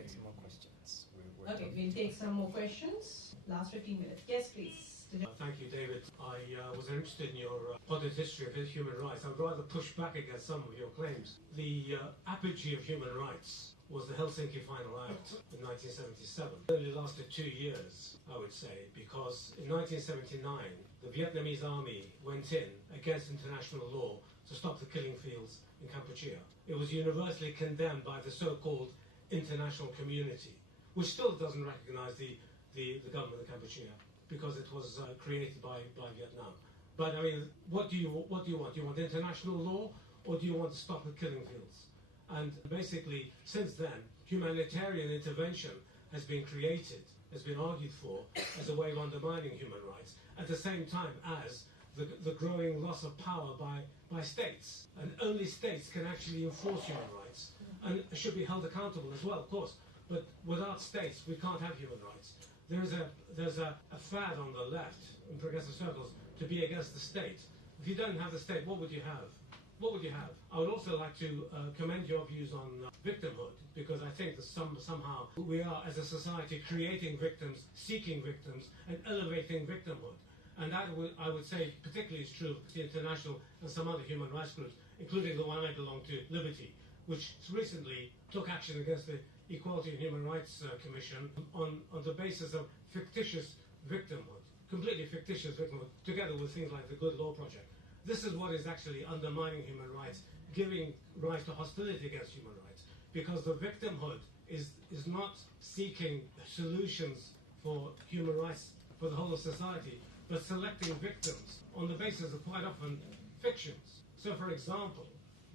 take some more questions. Okay, we'll take some more questions. Last 15 minutes. Yes, please. Thank you, David. I was interested in your potted history of human rights. I would rather push back against some of your claims. The apogee of human rights was the Helsinki Final Act in 1977. It only lasted 2 years, I would say, because in 1979, the Vietnamese army went in against international law to stop the killing fields in Kampuchea. It was universally condemned by the so-called international community, which still doesn't recognize the government of Kampuchea, because it was created by Vietnam. But I mean, what do you want? Do you want international law, or do you want to stop the killing fields? And basically, since then, humanitarian intervention has been created, has been argued for as a way of undermining human rights, at the same time as the growing loss of power by states. And only states can actually enforce human rights, and should be held accountable as well, of course. But without states, we can't have human rights. There's a fad on the left, in progressive circles, to be against the state. If you don't have the state, what would you have? What would you have? I would also like to commend your views on victimhood, because I think that somehow we are, as a society, creating victims, seeking victims, and elevating victimhood. And that, I would say, particularly is true of the International and some other human rights groups, including the one I belong to, Liberty, which recently took action against the Equality and Human Rights Commission on the basis of fictitious victimhood, completely fictitious victimhood, together with things like the Good Law Project. This is what is actually undermining human rights, giving rise to hostility against human rights, because the victimhood is not seeking solutions for human rights for the whole of society, but selecting victims on the basis of quite often fictions. So, for example,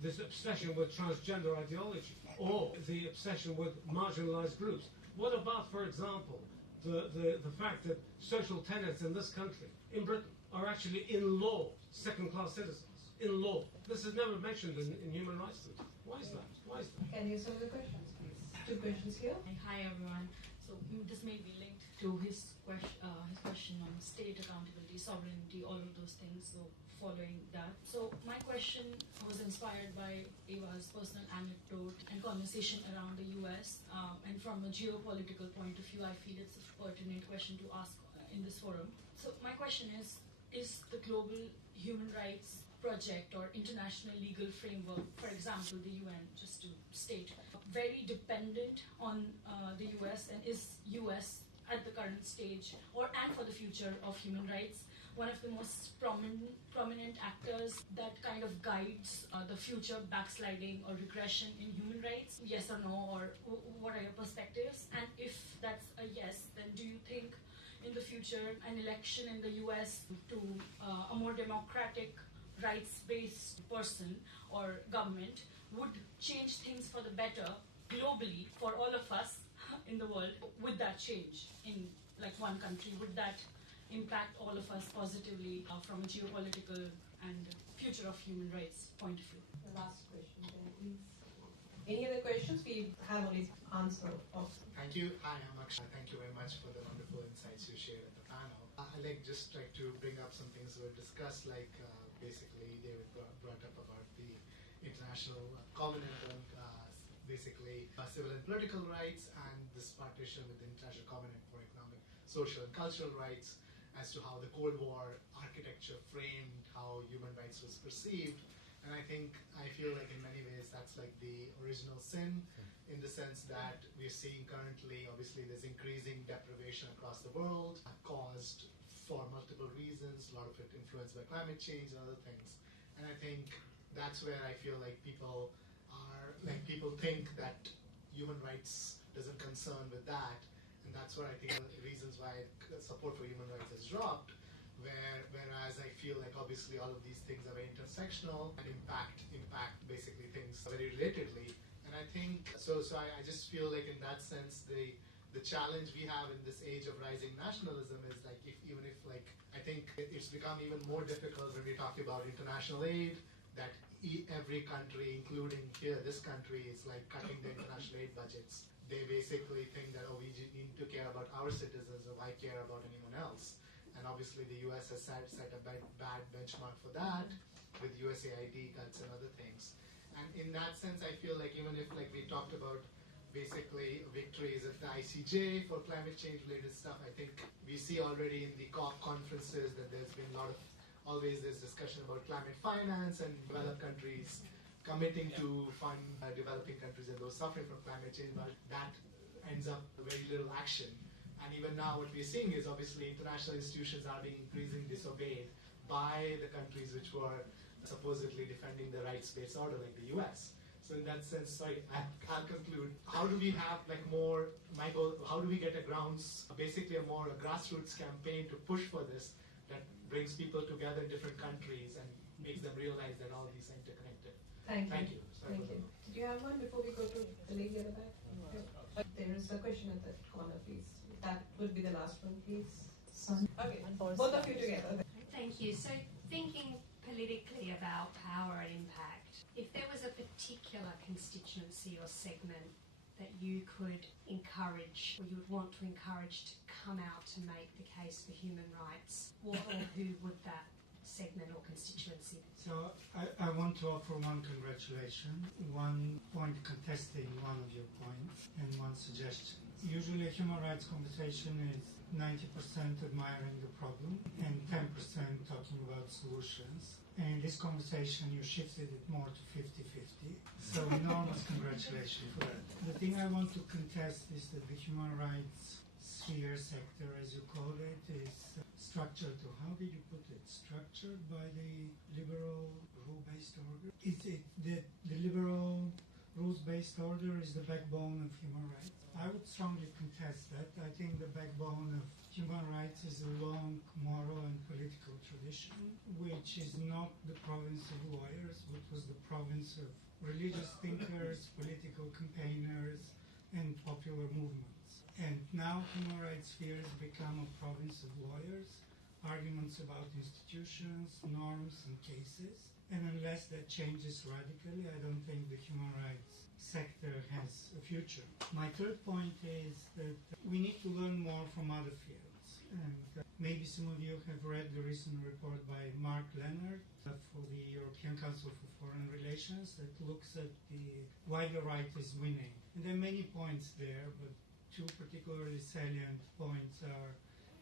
this obsession with transgender ideology, or the obsession with marginalized groups. What about, for example, the fact that social tenants in this country, in Britain, are actually in law second-class citizens, in law? This is never mentioned in human rights. Why is that? Why is that? Can you answer the questions, please? 2 questions here. Hi, everyone. So this may be linked to his question on state accountability, sovereignty, all of those things. So following that. So my question was inspired by Eva's personal anecdote and conversation around the US. And from a geopolitical point of view, I feel it's a pertinent question to ask in this forum. So my question is the global human rights project or international legal framework, for example, the UN, just to state, very dependent on the US, and is US at the current stage and for the future of human rights one of the most prominent actors that kind of guides the future backsliding or regression in human rights? Yes or no, or what are your perspectives? And if that's a yes, then do you think in the future an election in the US to a more democratic, rights-based person or government would change things for the better globally for all of us in the world? Would that change in like one country? Would that impact all of us positively from a geopolitical and future of human rights point of view? The last question then, please. Any other questions? We have only answer of. Thank you. Hi, I'm Akshay. Thank you very much for the wonderful insights you shared at the panel. I'd just like to bring up some things that were discussed, like basically David brought up about the International Covenant on basically civil and political rights, and this partition with the International Covenant for Economic, Social and Cultural Rights, as to how the Cold War architecture framed how human rights was perceived. And I feel like in many ways that's like the original sin, in the sense that we're seeing currently, obviously there's increasing deprivation across the world, caused for multiple reasons, a lot of it influenced by climate change and other things. And I think that's where I feel like people think that human rights doesn't concern with that. And that's where I think the reasons why support for human rights has dropped. Whereas I feel like obviously all of these things are very intersectional and impact basically things very relatedly. And I think so I just feel like in that sense the challenge we have in this age of rising nationalism is like I think it's become even more difficult when we talk about international aid, that every country, including here, this country, is like cutting the international aid budgets. They basically think that, we need to care about our citizens, or why care about anyone else? And obviously the US has set a bad benchmark for that, with USAID cuts and other things. And in that sense, I feel like even if we talked about basically victories at the ICJ for climate change related stuff. I think we see already in the COP conferences that there's been always this discussion about climate finance and developed countries committing to fund developing countries and those suffering from climate change, but that ends up very little action. And even now what we're seeing is obviously international institutions are being increasingly disobeyed by the countries which were supposedly defending the rights-based order, like the US. So in that sense, sorry, I'll conclude. How do we have more, Michael, how do we get a grassroots campaign to push for this that brings people together in different countries and makes them realize that all these are interconnected? Thank you. Sorry Thank you. Did you have one before we go to the lady at the back? Okay. There is a question at that corner, please. That would be the last one, please. Okay, both of you together. Thank you. So thinking politically about power and impact, if there was a particular constituency or segment that you could encourage or you would want to encourage to come out to make the case for human rights, what or who would that segment or constituency be? So I want to offer one congratulation, one point contesting one of your points, and one suggestion. Usually a human rights conversation is 90% admiring the problem and 10% talking about solutions. And in this conversation you shifted it more to 50-50. So enormous congratulations for that. The thing I want to contest is that the human rights sphere sector, as you call it, is structured, or how did you put it? Structured by the liberal rule-based order? Is it that the liberal rules-based order is the backbone of human rights? I would strongly contest that. I think the backbone of human rights is a long moral and political tradition, which is not the province of lawyers, but was the province of religious thinkers, political campaigners, and popular movements. And now human rights sphere has become a province of lawyers, arguments about institutions, norms, and cases. And unless that changes radically, I don't think the human rights sector has a future. My third point is that we need to learn more from other fields. And maybe some of you have read the recent report by Mark Leonard for the European Council for Foreign Relations that looks at why the right is winning. And there are many points there, but two particularly salient points are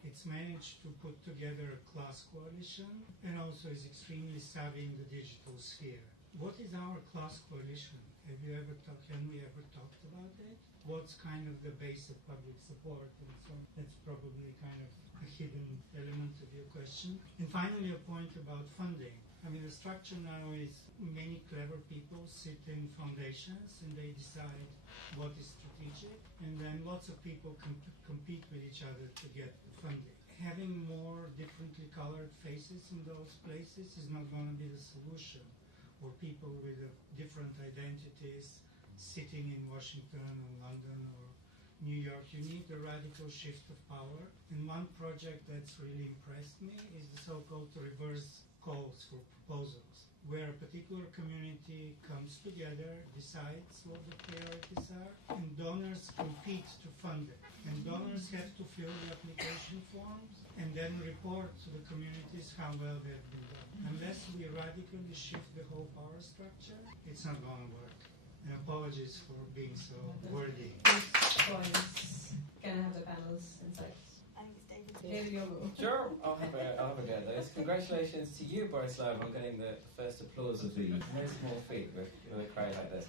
it's managed to put together a class coalition and also is extremely savvy in the digital sphere. What is our class coalition? Can we ever talked about it? What's kind of the base of public support? And so that's probably kind of a hidden element of your question. And finally, a point about funding. I mean, the structure now is many clever people sit in foundations and they decide what is strategic, and then lots of people compete with each other to get the funding. Having more differently colored faces in those places is not going to be the solution, or people with different identities sitting in Washington or London or New York. You need a radical shift of power. And one project that's really impressed me is the so-called reverse calls for proposals, where a particular community comes together, decides what the priorities are, and donors compete to fund it. And donors have to fill the application forms and then report to the communities how well they've been done. Unless we radically shift the whole power structure, it's not going to work. And apologies for being so wordy. Can I have the panel's insights? David, your go. Sure, I'll have a go at those. Congratulations to you, Borislav, on getting the first applause of the no small feat with a crowd like this.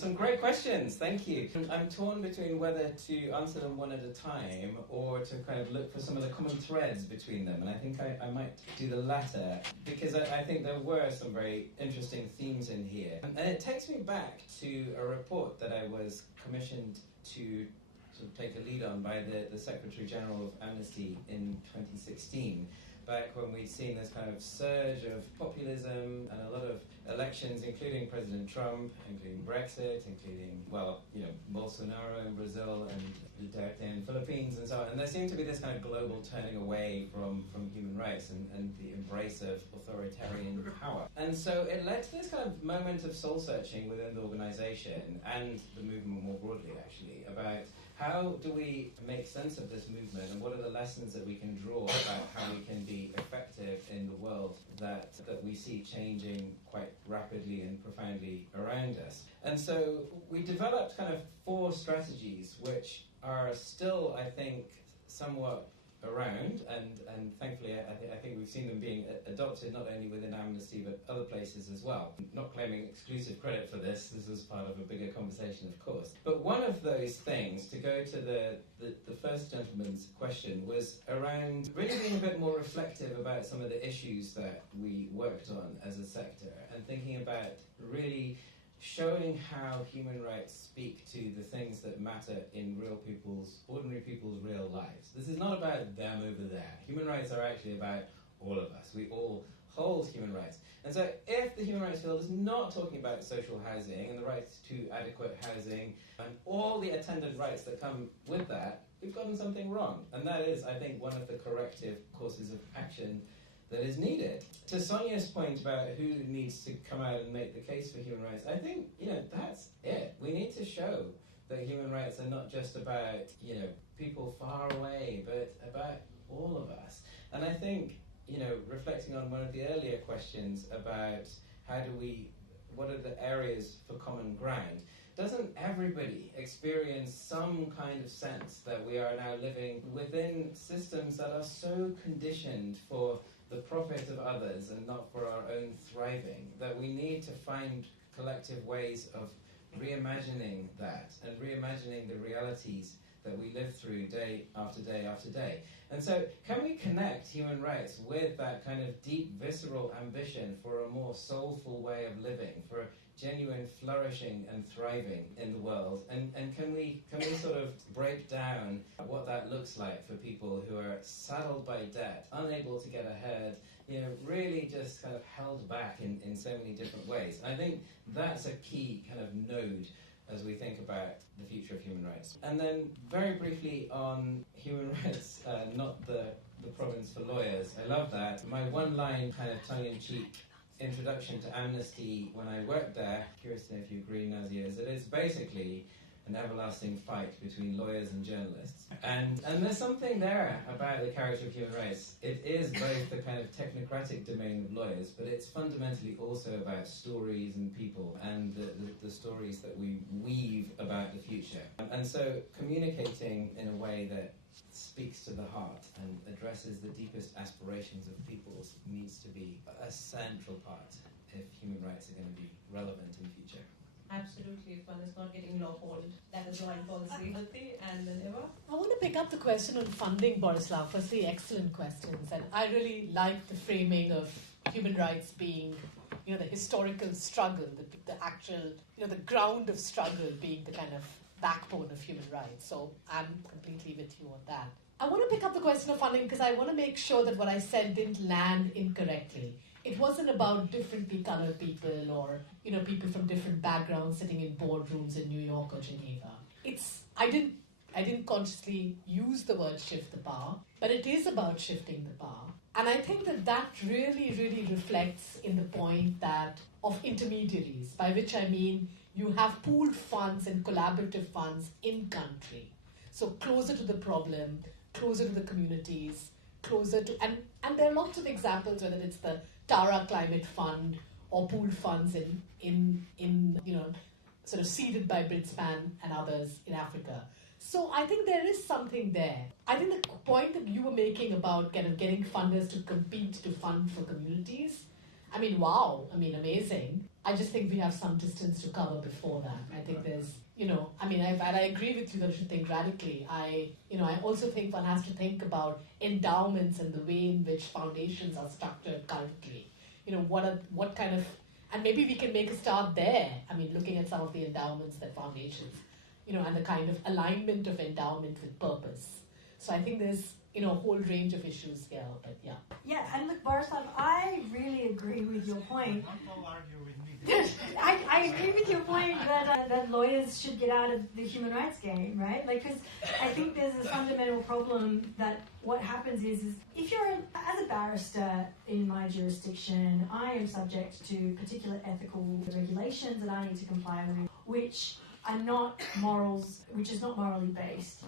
Some great questions, thank you. I'm torn between whether to answer them one at a time or to kind of look for some of the common threads between them, and I think I might do the latter, because I think there were some very interesting themes in here. And it takes me back to a report that I was commissioned to sort of take a lead on by the Secretary General of Amnesty in 2016, back when we'd seen this kind of surge of populism and a lot of elections, including President Trump, including Brexit, including, Bolsonaro in Brazil and Duterte in the Philippines and so on. And there seemed to be this kind of global turning away from human rights and the embrace of authoritarian power. And so it led to this kind of moment of soul-searching within the organization and the movement more broadly, actually, about How do we make sense of this movement, and what are the lessons that we can draw about how we can be effective in the world that we see changing quite rapidly and profoundly around us? And so we developed kind of 4 strategies which are still, I think, somewhat around, and thankfully I think we've seen them being adopted not only within Amnesty but other places as well. Not claiming exclusive credit for this was part of a bigger conversation, of course. But one of those things, to go to the first gentleman's question, was around really being a bit more reflective about some of the issues that we worked on as a sector, and thinking about really showing how human rights speak to the things that matter in ordinary people's real lives. This is not about them over there. Human rights are actually about all of us. We all hold human rights. And so if the human rights field is not talking about social housing and the rights to adequate housing and all the attendant rights that come with that, we've gotten something wrong. And that is, I think, one of the corrective courses of action that is needed. To Sonia's point about who needs to come out and make the case for human rights, I think, that's it. We need to show that human rights are not just about, people far away, but about all of us. And I think, reflecting on one of the earlier questions about what are the areas for common ground, doesn't everybody experience some kind of sense that we are now living within systems that are so conditioned for the profit of others and not for our own thriving, that we need to find collective ways of reimagining that and reimagining the realities that we live through day after day after day? And so can we connect human rights with that kind of deep visceral ambition for a more soulful way of living, for genuine flourishing and thriving in the world? And can we sort of break down what that looks like for people who are saddled by debt, unable to get ahead, really just kind of held back in so many different ways? And I think that's a key kind of node as we think about the future of human rights. And then very briefly on human rights, not the province for lawyers. I love that. My one-line kind of tongue-in-cheek introduction to Amnesty when I worked there, curious to know if you agree, Nazia, is that it's basically an everlasting fight between lawyers and journalists. And there's something there about the character of human rights. It is both the kind of technocratic domain of lawyers, but it's fundamentally also about stories and people and the stories that we weave about the future. And so communicating in a way that speaks to the heart and addresses the deepest aspirations of peoples needs to be a central part if human rights are going to be relevant in the future. Absolutely, if one is not getting lawful, that is line policy. And then Eva? I want to pick up the question on funding, Borislav. Firstly, excellent questions. And I really like the framing of human rights being, the historical struggle, the actual, the ground of struggle being the kind of backbone of human rights. So I'm completely with you on that. I want to pick up the question of funding because I want to make sure that what I said didn't land incorrectly. It wasn't about differently colored people or, people from different backgrounds sitting in boardrooms in New York or Geneva. I didn't consciously use the word shift the power, but it is about shifting the power. And I think that really, really reflects in the point that of intermediaries, by which I mean you have pooled funds and collaborative funds in country. So closer to the problem, closer to the communities, closer to, and there are lots of examples, whether it's the Tara Climate Fund or pooled funds in sort of seeded by Britspan and others in Africa. So I think there is something there. I think the point that you were making about kind of getting funders to compete to fund for communities, amazing. I just think we have some distance to cover before that. I think there's, I agree with you that you should think radically. I also think one has to think about endowments and the way in which foundations are structured currently. What kind of, and maybe we can make a start there. Looking at some of the endowments that foundations, and the kind of alignment of endowment with purpose. So I think there's, a whole range of issues here, but yeah. Yeah, and look, Borislav, I really agree with your point. Don't argue with me. I agree with your point that lawyers should get out of the human rights game, right? Because I think there's a fundamental problem that what happens is if you're, as a barrister in my jurisdiction, I am subject to particular ethical regulations that I need to comply with, which are not morals, which is not morally based.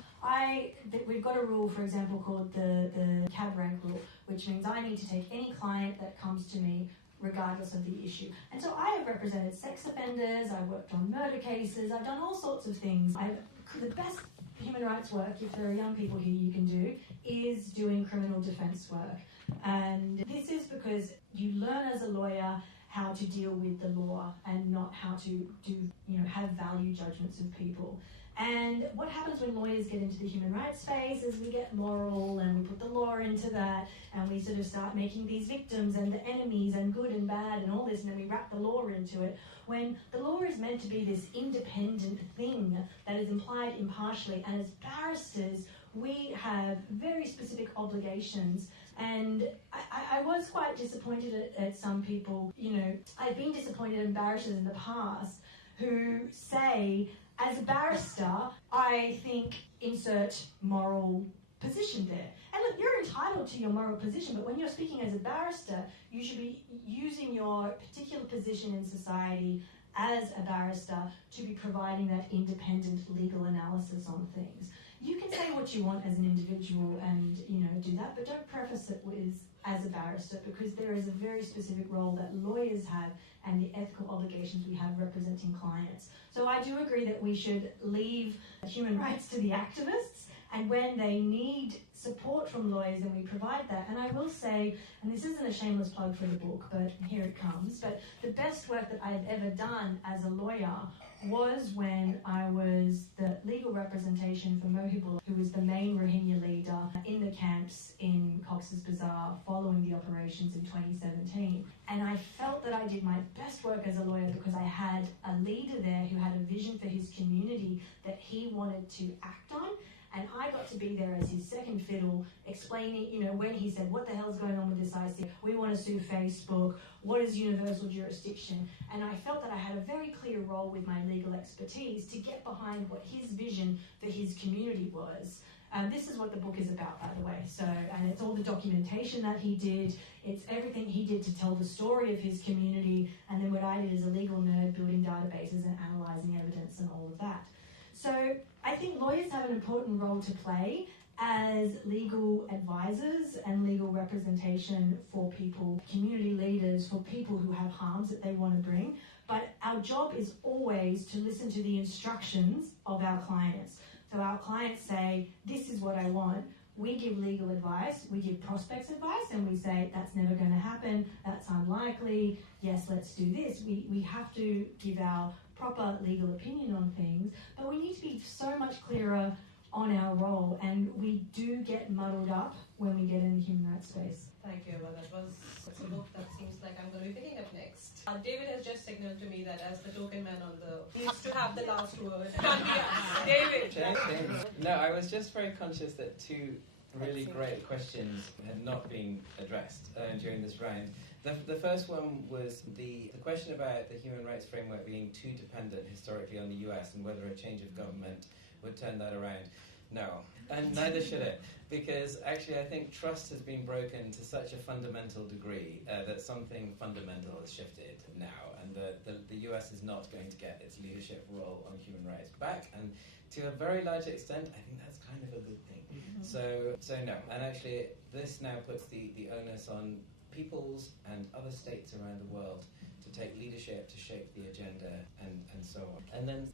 We've got a rule, for example, called the cab rank rule, which means I need to take any client that comes to me regardless of the issue. And so I have represented sex offenders, I've worked on murder cases, I've done all sorts of things. The best human rights work, if there are young people here you can do, is doing criminal defence work. And this is because you learn as a lawyer how to deal with the law and not how to have value judgments of people. And what happens when lawyers get into the human rights space is we get moral and we put the law into that and we sort of start making these victims and the enemies and good and bad and all this, and then we wrap the law into it, when the law is meant to be this independent thing that is implied impartially. And as barristers, we have very specific obligations. And I was quite disappointed at some people. I've been disappointed in barristers in the past who say, as a barrister, I think insert moral position there. And look, you're entitled to your moral position, but when you're speaking as a barrister, you should be using your particular position in society as a barrister to be providing that independent legal analysis on things. You can say what you want as an individual and, do that, but don't preface it with as a barrister, because there is a very specific role that lawyers have and the ethical obligations we have representing clients. So I do agree that we should leave human rights to the activists, and when they need support from lawyers, then we provide that. And I will say, and this isn't a shameless plug for the book, but here it comes, but the best work that I've ever done as a lawyer was when I was the legal representation for Mohibullah, who was the main Rohingya leader in the camps in Cox's Bazar following the operations in 2017. And I felt that I did my best work as a lawyer because I had a leader there who had a vision for his community that he wanted to act on. And I got to be there as his second fiddle, explaining, when he said, what the hell's going on with this IC? We want to sue Facebook. What is universal jurisdiction? And I felt that I had a very clear role with my legal expertise to get behind what his vision for his community was. This is what the book is about, by the way. And it's all the documentation that he did. It's everything he did to tell the story of his community. And then what I did as a legal nerd, building databases and analysing evidence and all of that. So I think lawyers have an important role to play as legal advisors and legal representation for people, community leaders, for people who have harms that they want to bring. But our job is always to listen to the instructions of our clients. So our clients say, this is what I want. We give legal advice, we give prospects advice, and we say, that's never going to happen, that's unlikely, yes, let's do this. We have to give our proper legal opinion on things, but we need to be so much clearer on our role, and we do get muddled up when we get in the human rights space. Thank you, Emma. That was a book that seems like I'm going to be picking up next. David has just signaled to me that as the token man on the needs to have the last word. David. No, I was just very conscious that two really great questions had not been addressed during this round. The first one was the question about the human rights framework being too dependent historically on the US and whether a change of government would turn that around. No, and neither should it, because actually I think trust has been broken to such a fundamental degree that something fundamental has shifted now, and the US is not going to get its leadership role on human rights back, and to a very large extent I think that's kind of a good thing. Mm-hmm. So no, and actually this now puts the onus on peoples and other states around the world to take leadership, to shape the agenda, and so on. And then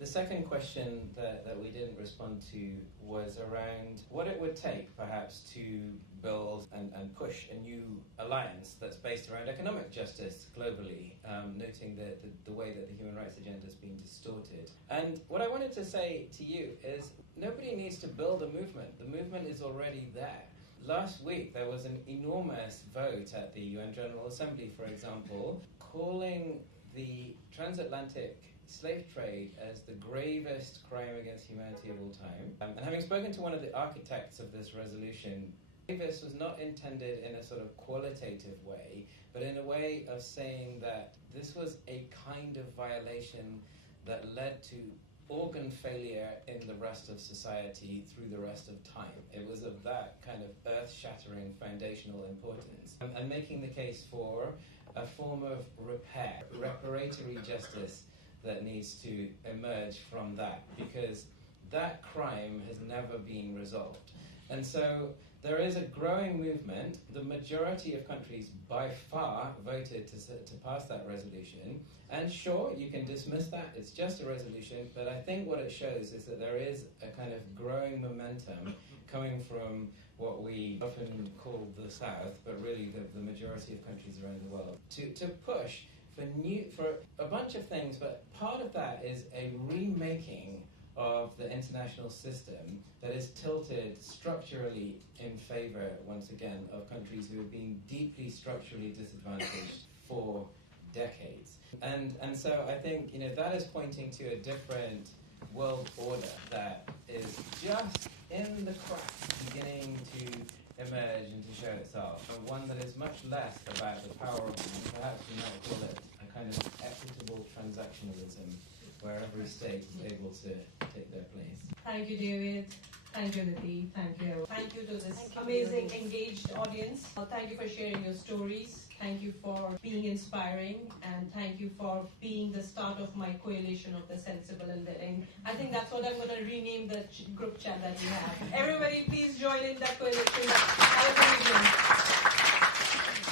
the second question that we didn't respond to was around what it would take, perhaps, to build and push a new alliance that's based around economic justice globally, noting the way that the human rights agenda has been distorted. And what I wanted to say to you is nobody needs to build a movement. The movement is already there. Last week, there was an enormous vote at the UN General Assembly, for example, calling the transatlantic slave trade as the gravest crime against humanity of all time. And having spoken to one of the architects of this resolution, this was not intended in a sort of qualitative way, but in a way of saying that this was a kind of violation that led to organ failure in the rest of society through the rest of time. It was of that kind of earth-shattering foundational importance. And making the case for a form of repair, reparatory justice that needs to emerge from that, because that crime has never been resolved. And so there is a growing movement. The majority of countries by far voted to pass that resolution. And sure, you can dismiss that, it's just a resolution, but I think what it shows is that there is a kind of growing momentum coming from what we often call the South, but really the majority of countries around the world, to push for a bunch of things, but part of that is a remaking of the international system that is tilted structurally in favour, once again, of countries who have been deeply structurally disadvantaged for decades. And so I think, that is pointing to a different world order that is just in the cracks beginning to emerge and to show itself. One that is much less about the power of, perhaps we might call it, a kind of equitable transactionalism, where every state is able to take their place. Thank you, David. Thank you, Nidhi. Thank you. Thank you to this amazing, engaged audience. Thank you for sharing your stories. Thank you for being inspiring, and thank you for being the start of my coalition of the sensible and willing. I think that's what I'm going to rename the group chat that we have. Everybody, please join in that coalition.